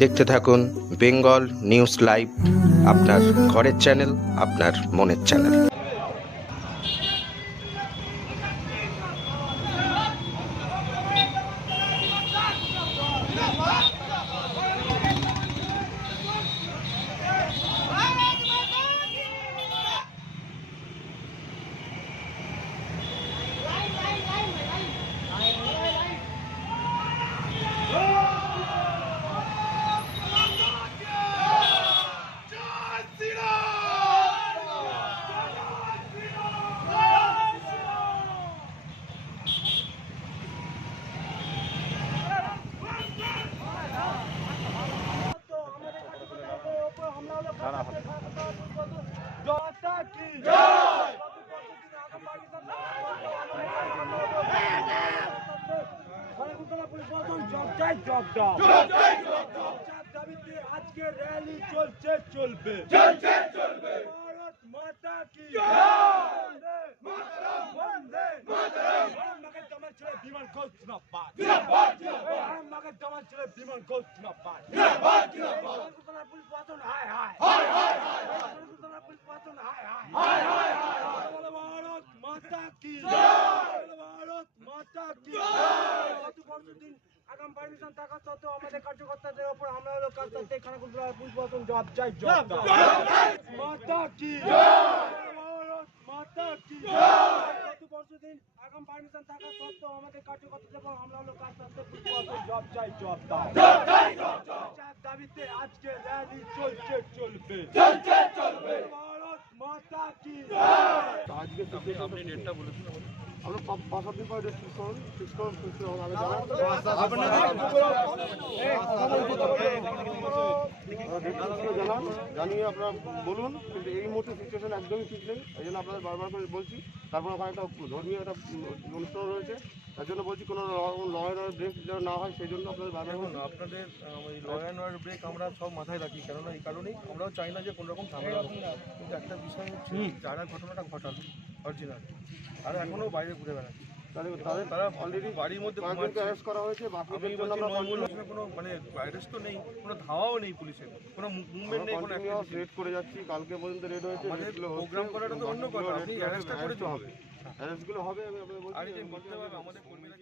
দেখতে থাকুন Bengal news live আপনার ঘরের চ্যানেল আপনার মনের চ্যানেল আজকে র্যালি চলছে চলবে ভারত মাতা কি বিমান ঘোষ না ছেলে বিমান ঘোষ না পায় কলকাতার পুলিশ প্রশাসন হায় হায় কলকাতার পুলিশ প্রশাসন হায় হায় বলো ভারত মাতা কি বলো ভারত মাতা কি গত পরশু দিন আগাম পারমিশন থাকা সত্ত্বেও আমাদের কার্যকর্তাদের ওপর হামলা হলো? কাজ করতে খানাকুল পুলিশ প্রশাসন চাই জবাব মাতা কি? মাতা কি? গত আগাম পারমিশন থাকা সত্ত্বেও আমাদের কার্যকর্তাদের ওপর হামলা হলো কাজ করতে পুলিশ চাই জবাব দাও। চার দাবিতে আজকে র্যালি চলছে চলবে। ভারত মাতা কি? আজকে আপনি আপনি ডেটটা ফিক্স করুন আমি জানান জানিয়ে আপনারা বলুন কিন্তু এই মুহূর্তে সিচুয়েশন একদমই ঠিক নেই। এই জন্য আপনাদের বারবার করে বলছি তারপর ওখানে একটা ধর্মীয় একটা অনুষ্ঠান রয়েছে। তার জন্য বলছি কোনো ল অ্যান্ড ব্রেক যেন না হয় সেই জন্য আপনাদের বারবার আপনাদের ওই ল অ্যান্ড ব্রেক আমরা সব মাথায় রাখি কেননা এই কারণেই আমরাও চাই না যে কোনো রকম ঝামেলা হোক। কিন্তু একটা বিষয় হচ্ছে যারা ঘটনাটা ঘটালো অরিজিনাল। তারা এখনও বাইরে ঘুরে বেড়াচ্ছে। তাদের তারা অলরেডি বাড়ির মধ্যে অ্যারেস্ট করা হয়েছে কোনো মানে ভাইরাস তো নেই কোনো ধাওয়াও নেই পুলিশের। কোনো মুভমেন্ট নেই কোনো। রেড করে যাচ্ছি কালকে পর্যন্ত রেড হয়েছে আমাদের রেডগুলো হচ্ছে program করাটা তো অন্য কথা, আপনি arrest করে হবে। অ্যারেস্টগুলো হবে আমি আপনাদের বলছি আর এই যে মিথ্যাভাবে আমাদের কর্মীরা